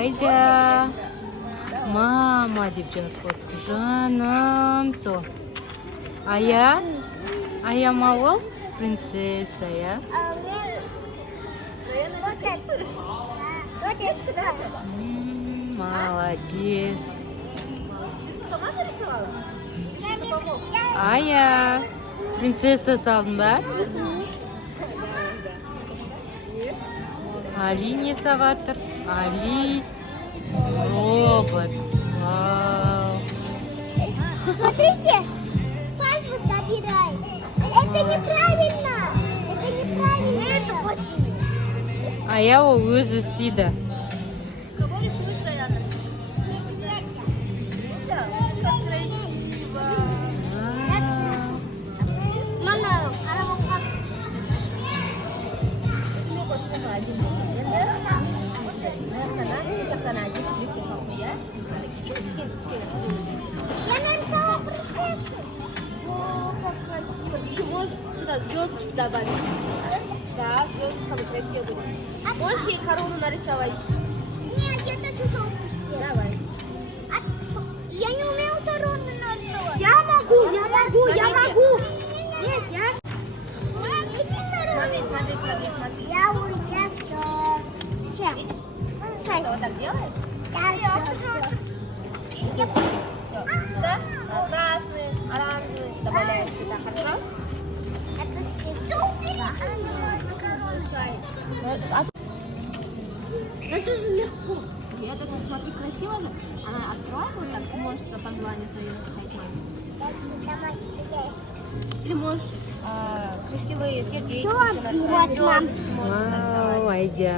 Айза. Мама деп жаз қойыпты. Жаным сол. Ая? Ая ма ол? Принцесса, я? Молодец. Ая, принцесса салдың ба? Али не саватыр? Али робот. Вау. Смотрите, пасму собирай. Это неправильно. Это неправильно. Это вот. Ая ол өзі істейді. Кого рисуешь, Даяна? Как красиво. Мама, коробка. Почему хочешь только один? Наверное, один, чуть-чуть я. Я нарисовала принцессу. О, как красиво. Еще можешь сюда звездочку добавить. Да, звездочка красиво будет. Можешь ей корону нарисовать? Нет, я хочу золотушки. Давай. Я не умею корону нарисовать. Я могу. Нет, я... Смотри. Я уже все. Сейчас. Что, вот так делаешь? Я Все. Сюда красный, оранжевый. Добавляем сюда, хорошо? Это Это же легко. Я так смотри, красиво же. Она откроет вот так, ты можешь сюда пожелание свое написать маме. Или можешь красивые сердечки нарисовать, звездочки можешь нарисовать. Вау, Айза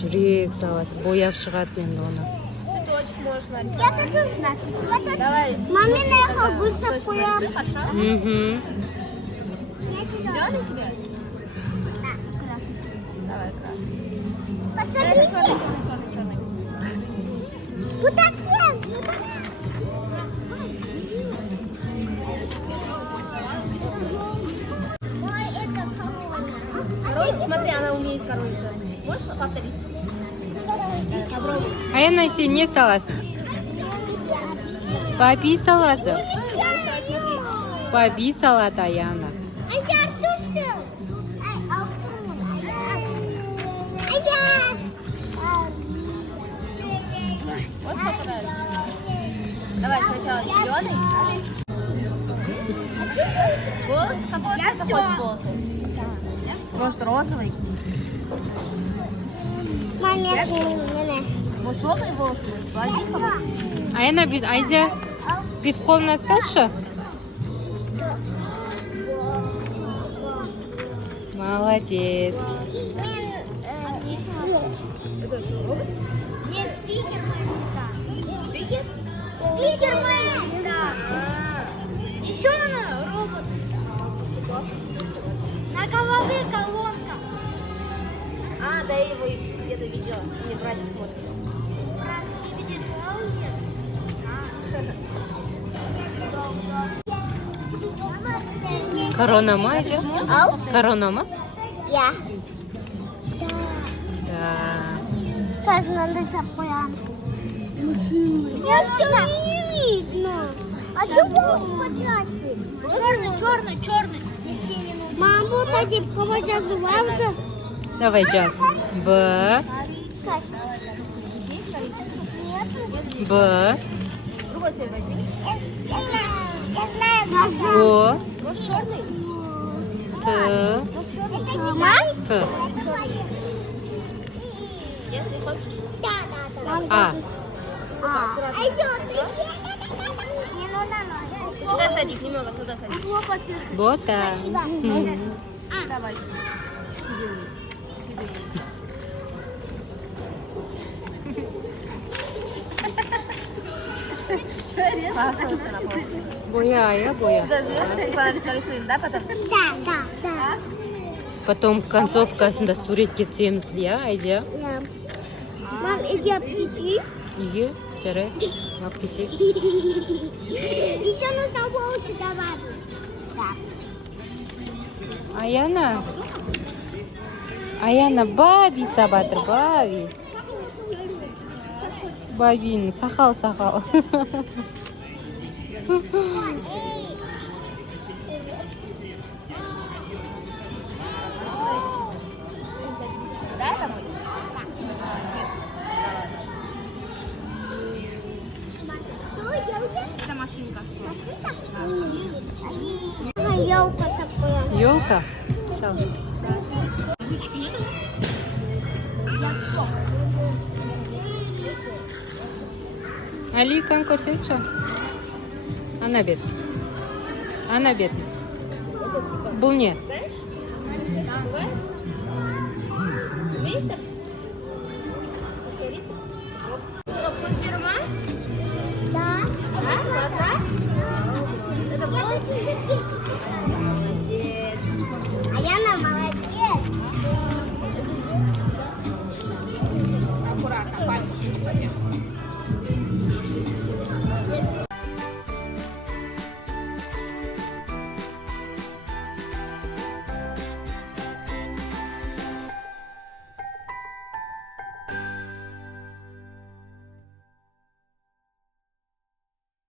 жүрек салады. Бояп шығады енді оны. Цветочек можешь Я нарисовать. хочу знать. Я хочу... Давай. Маме наехал быстро Точно поем. нарисуй, хорошо? Мгм. Зеленый тебе? Давай, красный. Посмотрите. Черный. Вот так нет. Ой, это корона. Король, смотри, она умеет король. Можешь повторить? Попробуй. Аяна, сен не саласың? Баби салады. Баби салады Аяна. А я тусил. Можешь повторить? Давай сначала зеленый. Волос? Какой цвет хочешь волосы? Может розовый? Маме, Может желтые волосы? Блондинка? Аяна, Айза, бүйтіп қолына ұсташы. Молодец. Это что, робот? Нет, спикермен. Спикер? Спикермен. Да. Еще она робот. На голове колонка. А, да, я его где-то видела. Мне братик смотрит. Краски видит голову. Корона ма, Айза? Корона ма? Я. Да. Сейчас надо запоям. Я все не видно. А что волос потрясет? Черный. Мам, вот эти кого называют? Давай, Джаз. Б, Б, Другой цвет возьми. Я знаю. О, Может черный? Т, К. Если хочешь. А. А еще не нужно. Сюда садись, немного сюда садись. Вот так. Мгм. Давай. Боя, я боя. Сюда звездочки нарисуем, да, потом? Да. Потом концовкасында суретке түсеміз, иә, Айза? Мам, иди аптеки. Үйге, жарайды, алып кетейік. Еще нужно волосы добавить. Аяна, Баби сабатыр, Баби. Бабин, сахал. Да, это будет? Это машинка. Елка такая. Елка? Ручки нет? Ali kan көрсетші. Ана бет. Бұл не? Умеешь так? Да. Да? Глаза? Это волосы? Молодец. А Яна молодец. Аккуратно, пальчики не помешаны.